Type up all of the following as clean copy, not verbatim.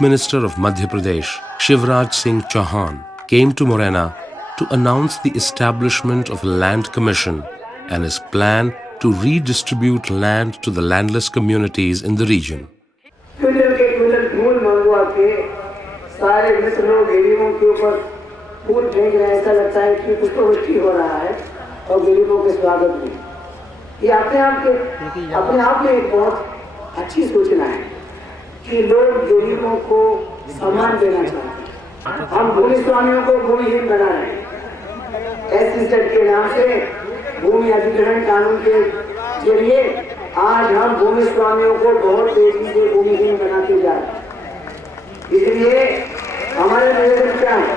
Minister of Madhya Pradesh, Shivraj Singh Chauhan, came to Morena to announce the establishment of a land commission and his plan to redistribute land to the landless communities in the region. सारे मित्र लोग गरीबों के ऊपर फूल फेंक रहे हैं, ऐसा लगता है कि पुष्पवृष्टि हो रहा है और गरीबों के स्वागत में। ये अपने आप में एक बहुत अच्छी सूचना है कि लोग गरीबों को सम्मान देना चाहते हैं। हम भूमि स्वामियों को भूमिहीन बना रहे हैं। एसईजेड के नाम से भूमि अधिग्रहण कानून के जरिए आज हम भूमि स्वामियों को बहुत तेजी से भूमिहीन बनाते जा रहे हैं। इसलिए हमारे निवेदन क्या है,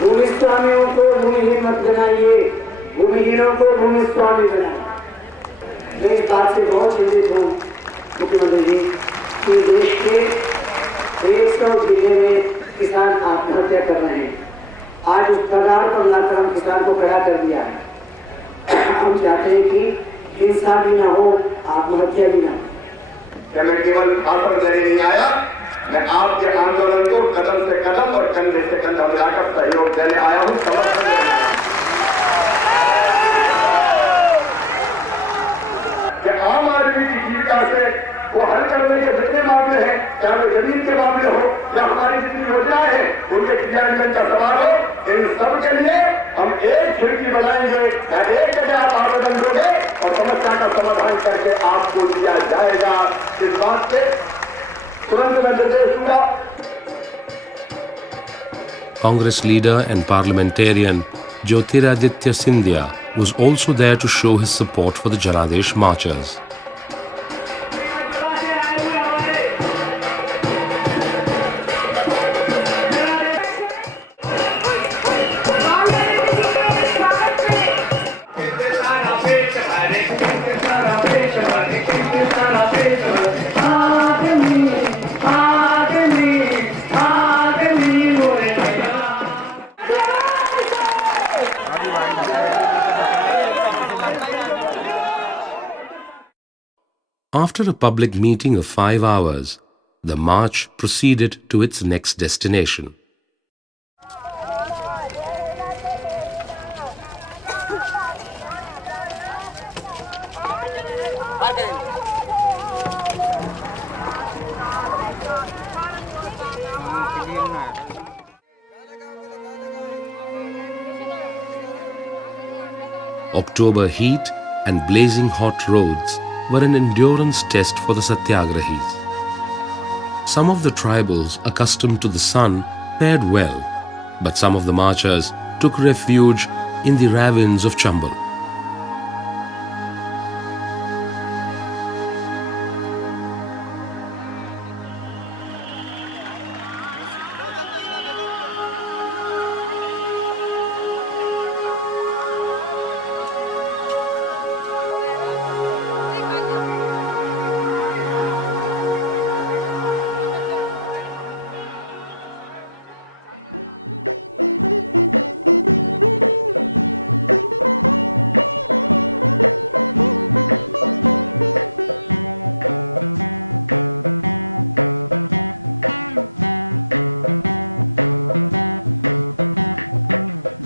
भूमि स्वामियों को भूमिहीन मत बनाइए, भूमिहीनों को भूमि स्वामी बनाइए। मैं इस बात से बहुत चिंतित हूँ मुख्यमंत्री जी कि देश के 100 जिले में किसान आत्महत्या कर रहे हैं। आज उस कगार पर लाकर हम किसान को खड़ा कर दिया है। हम चाहते हैं कि हिंसा भी ना हो, आत्महत्या भी ना हो। मैं केवल भाषण देने नहीं आया, मैं आपके आंदोलन को कदम से कदम और कंधे से कंधा मिलाकर सहयोग देने आया हूं, समर्थन देने आया हूं। कि आम आदमी की जीविका से वो हल करने के जितने मामले हैं, चाहे वो जमीन के मामले हो या हमारी जितनी योजनाएं हैं उनके क्रियान्वयन का सवाल हो, इन सब के लिए हम एक खिड़की बनाएंगे या एक जगह आप आवेदन दोगे और समस्या का समाधान करके आपको दिया जाएगा। इस बात से Congress leader and parliamentarian Jyotiraditya Scindia was also there to show his support for the Janadesh marchers. After a public meeting of 5 hours, the march proceeded to its next destination. October heat and blazing hot roads were an endurance test for the Satyagrahis. Some of the tribals accustomed to the sun fared well, but some of the marchers took refuge in the ravines of Chambal.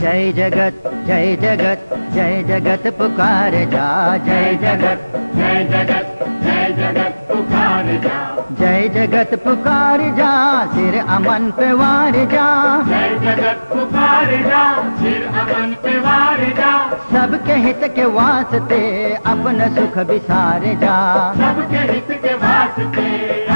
जय जगत जय जगत जय जगत पुकार जा, जय जगत जय जगत जय जगत पुकार जा, जय जगत पुकार जा, सिर अमन पे वार जा, जय जगत पुकार जा, सिर अमन पे वार जा, सबके हित के वास्ते अपन सुख बिसार जा, सबके हित के वास्ते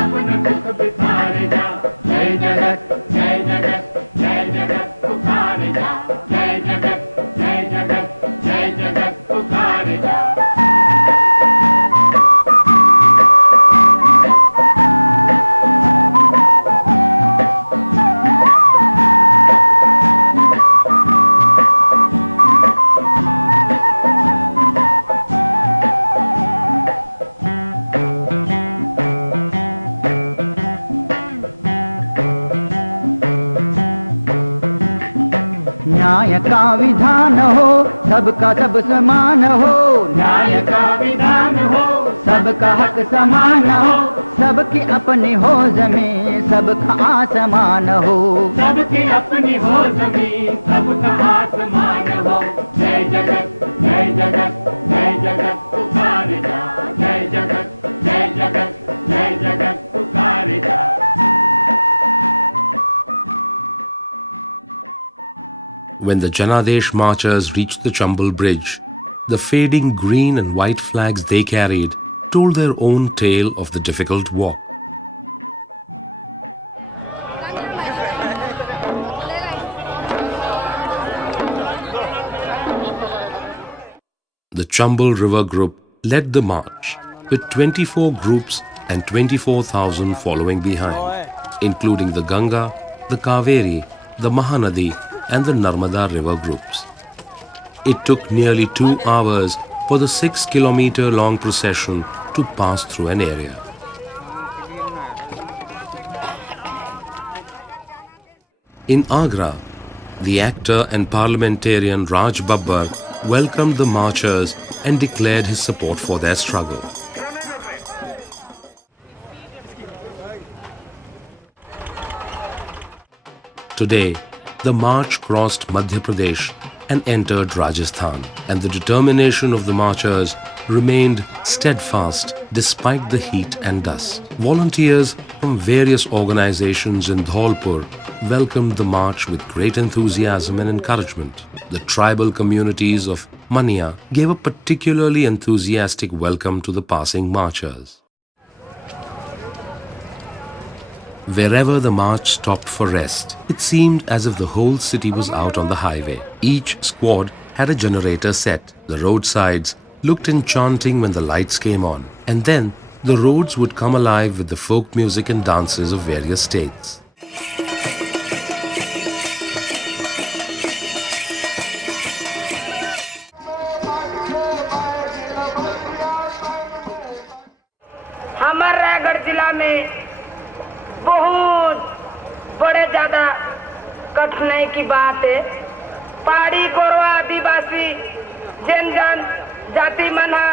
अपन सुख बिसार जा, जय जगत जय जगत जय जगत पुकार जा, जय जगत जय जगत जय जगत पुकार जा। न्याय का विधान हो, सबका सब समान हो, न्याय का विधान हो, सबका हक समान हो, सबकी अपनी हो जमीन, सबका आसमान हो, सबकी अपनी हो जमीन, सबका आसमान हो। जय जगत जय जगत जय जगत पुकारे जा, जय जगत जय जगत जय जगत पुकारे जा। When the Janadesh marchers reached the Chambal Bridge, the fading green and white flags they carried told their own tale of the difficult walk. The Chambal River Group led the march, with 24 groups and 24,000 following behind, including the Ganga, the Kaveri, the Mahanadi and the Narmada river groups. It took nearly 2 hours for the 6-kilometer long procession to pass through an area. In Agra, the actor and parliamentarian Raj Babbar welcomed the marchers and declared his support for their struggle. Today, the march crossed Madhya Pradesh and entered Rajasthan, and the determination of the marchers remained steadfast despite the heat and dust. Volunteers from various organizations in Dholpur welcomed the march with great enthusiasm and encouragement. The tribal communities of Mania gave a particularly enthusiastic welcome to the passing marchers. Wherever the march stopped for rest, it seemed as if the whole city was out on the highway. Each squad had a generator set. The roadsides looked enchanting when the lights came on, and then the roads would come alive with the folk music and dances of various states. हमारे रायगढ़ जिला में बहुत बड़े ज्यादा कठिनाई की बात है। पहाड़ी गोरवा आदिवासी जैन जन जाति मना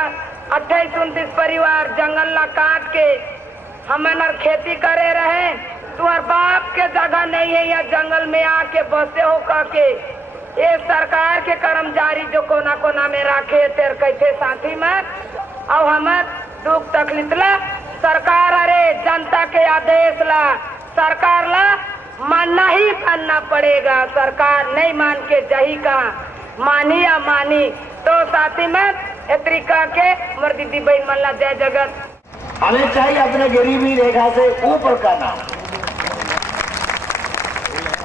28-29 परिवार जंगल ला काट के हमन खेती करे रहे। तुम्हार बाप के जगह नहीं है या जंगल में आके बसे हो के ये सरकार के कर्मचारी जो कोना कोना में रखे तेर कैसे साथी में अब हम दुख तकलीफ ला सरकार अरे जनता के आदेश ला सरकार ला मानना ही मानना पड़ेगा। सरकार नहीं मान के जही कहा मानी या मानी तो साथी में तरीका के मर दीदी बहन मल्ला जय जगत। हमें चाहिए अपने गरीबी रेखा से ऊपर करना,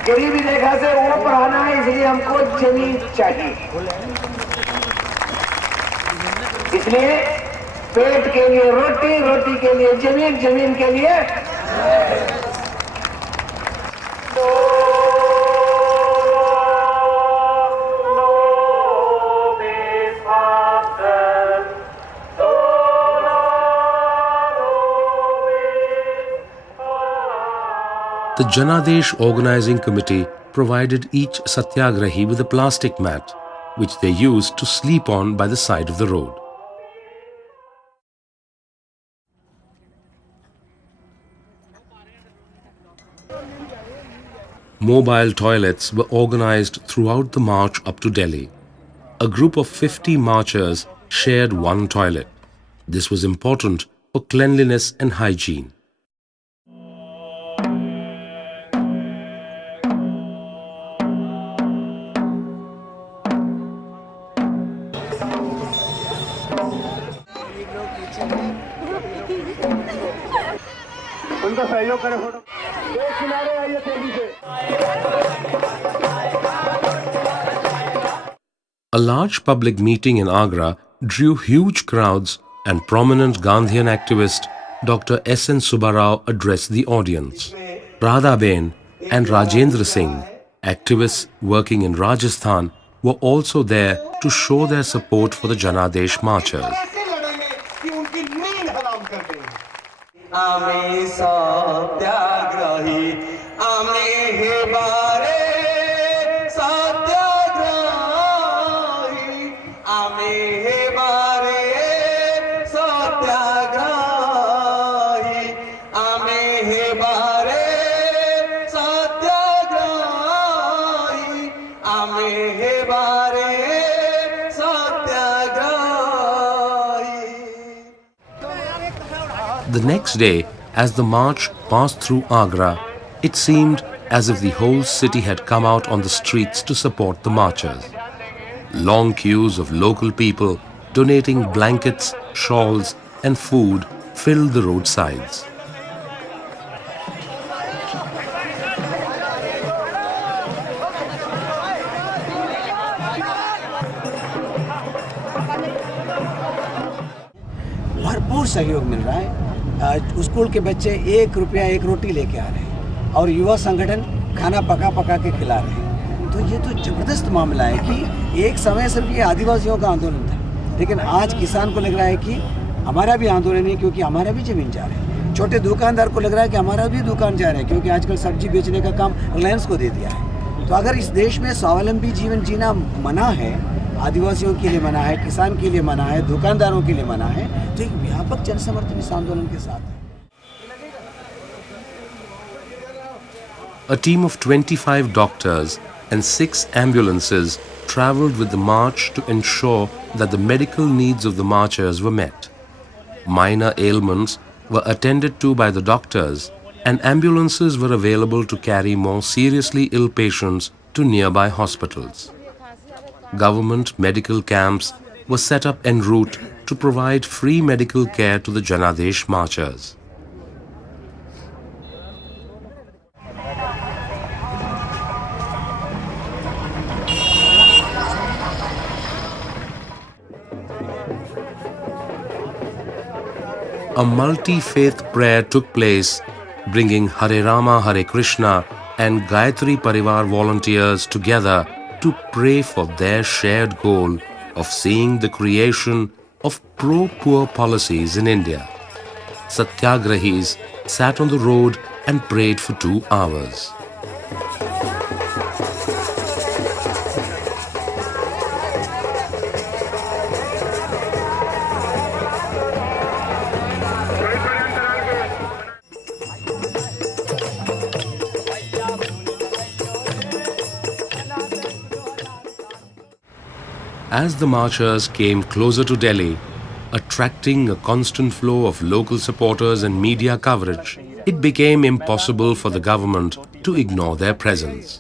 गरीबी रेखा से ऊपर आना है, इसलिए हमको जमीन चाहिए। इसलिए पेट के लिए रोटी, रोटी के लिए जमीन, जमीन के लिए The Janadesh organizing committee provided each satyagrahi with a plastic mat, which they used to sleep on by the side of the road. Mobile toilets were organized throughout the march up to Delhi. A group of 50 marchers shared one toilet. This was important for cleanliness and hygiene. A large public meeting in Agra drew huge crowds, and prominent Gandhian activist Dr. S.N. Subbarao addressed the audience. Radhaben and Rajendra Singh, activists working in Rajasthan, were also there to show their support for the Janadesh marchers. The next day, as the march passed through Agra, it seemed as if the whole city had come out on the streets to support the marchers. Long queues of local people donating blankets, shawls and food filled the roadsides. भरपूर सहयोग मिल रहा है। School के बच्चे 1 रुपया 1 रोटी लेके आ रहे हैं और युवा संगठन खाना पका पका के खिला रहे हैं। तो ये तो ज़बरदस्त मामला है कि एक समय सिर्फ ये आदिवासियों का आंदोलन था, लेकिन आज किसान को लग रहा है कि हमारा भी आंदोलन है, क्योंकि हमारा भी ज़मीन जा रहा है। छोटे दुकानदार को लग रहा है कि हमारा भी दुकान जा रहा है, क्योंकि आजकल सब्जी बेचने का काम रिलायंस को दे दिया है। तो अगर इस देश में स्वावलंबी जीवन जीना मना है, आदिवासियों के लिए मना है, किसान के लिए मना है, दुकानदारों के लिए मना है, तो एक व्यापक जन समर्थन इस आंदोलन के साथ है। A team of 25 doctors and 6 ambulances travelled with the march to ensure that the medical needs of the marchers were met. Minor ailments were attended to by the doctors, and ambulances were available to carry more seriously ill patients to nearby hospitals. Government medical camps were set up en route to provide free medical care to the Janadesh marchers. A multi-faith prayer took place, bringing Hare Rama, Hare Krishna and Gayatri Parivar volunteers together to pray for their shared goal of seeing the creation of pro-poor policies in India. Satyagrahis sat on the road and prayed for 2 hours. As the marchers came closer to Delhi, attracting a constant flow of local supporters and media coverage, it became impossible for the government to ignore their presence.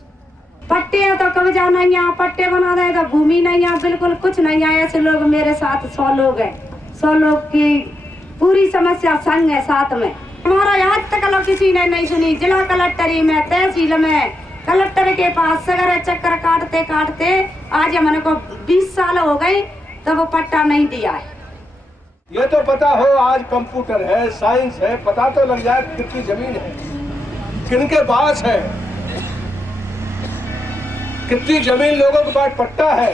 पट्टे तो कब्जा नहीं है, पट्टे बना रहे तो भूमि नहीं है, बिल्कुल कुछ नहीं है। ऐसे लोग मेरे साथ 100 लोग हैं, 100 लोग की पूरी समस्या संग है साथ में। हमारा आज तक किसी ने नहीं सुनी। जिला कलेक्टरी में, तहसील में, कलेक्टर के पास सगरे चक्कर काटते काटते आज हमने को 20 साल हो गए, तो वो पट्टा नहीं दिया है। ये तो पता हो, आज कंप्यूटर है, साइंस है, पता तो लग जाए कितनी जमीन है, किनके पास है, कितनी जमीन लोगों के पास पट्टा है।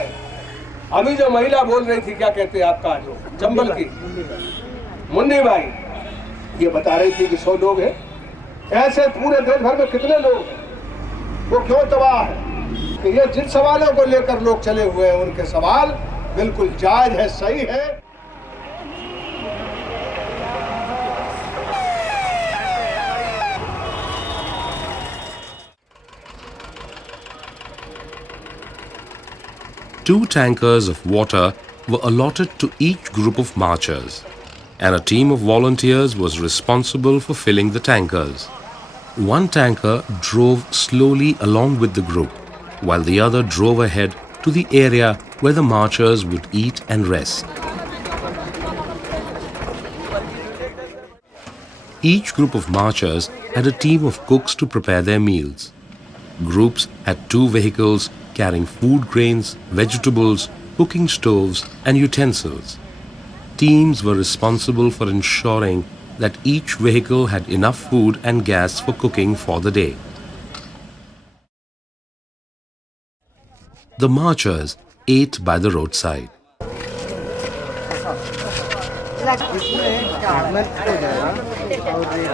अभी जो महिला बोल रही थी, क्या कहते हैं आपका, जो चंबल की मुन्नी बाई, ये बता रही थी कि 100 लोग हैं। ऐसे पूरे देश भर में कितने लोग हैं, वो क्यों तबाह है? कि ये जिन सवालों को लेकर लोग चले हुए हैं, उनके सवाल बिल्कुल जायज है, सही है। Two tankers of water were allotted to each group of marchers, and a team of volunteers was responsible for filling the tankers. One tanker drove slowly along with the group, while the other drove ahead to the area where the marchers would eat and rest. Each group of marchers had a team of cooks to prepare their meals. Groups had 2 vehicles carrying food grains, vegetables, cooking stoves and utensils. Teams were responsible for ensuring that each vehicle had enough food and gas for cooking for the day. The marchers ate by the roadside. इसमें corner हो जाएगा और एक